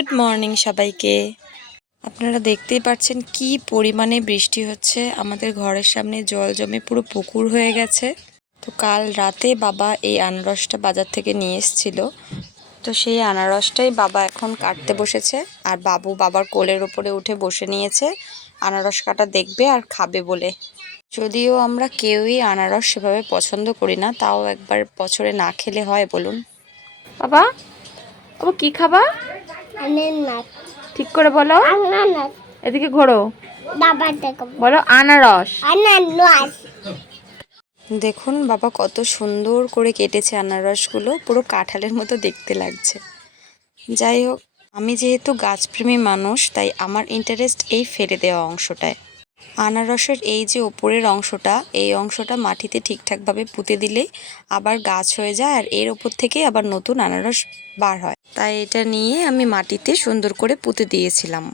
Good morning সবাইকে। আপনারা দেখতেই পাচ্ছেন কি পরিমাণে বৃষ্টি হচ্ছে। আমাদের ঘরের সামনে জল জমে পুরো পুকুর হয়ে গেছে। তো কাল রাতে বাবা এই আনারসটা বাজার থেকে নিয়ে এসেছিল। তো সেই আনারসটাই বাবা এখন কাটতে বসেছে, আর বাবার কোলের ওপরে উঠে বসে নিয়েছে আনারস কাটা দেখবে আর খাবে বলে। যদিও আমরা কেউই আনারস সেভাবে পছন্দ করি না, তাও একবার বছরে না খেলে হয় বলুন। বাবা বাবা কি খাবা? ঠিক করে বলো, এদিকে ঘোরো, বলো আনারস। দেখুন বাবা কত সুন্দর করে কেটেছে আনারসগুলো, পুরো কাঁঠালের মতো দেখতে লাগছে। যাই হোক, আমি যেহেতু গাছপ্রেমী মানুষ, তাই আমার ইন্টারেস্ট এই ফেলে দেওয়া অংশটায়। আনারসের এই যে ওপরের অংশটা, এই অংশটা মাটিতে ঠিকঠাকভাবে পুঁতে দিলেই আবার গাছ হয়ে যায়, আর এর ওপর থেকে আবার নতুন আনারস বার হয়। তাই এটা নিয়ে আমি মাটিতে সুন্দর করে পুঁতে দিয়েছিলাম।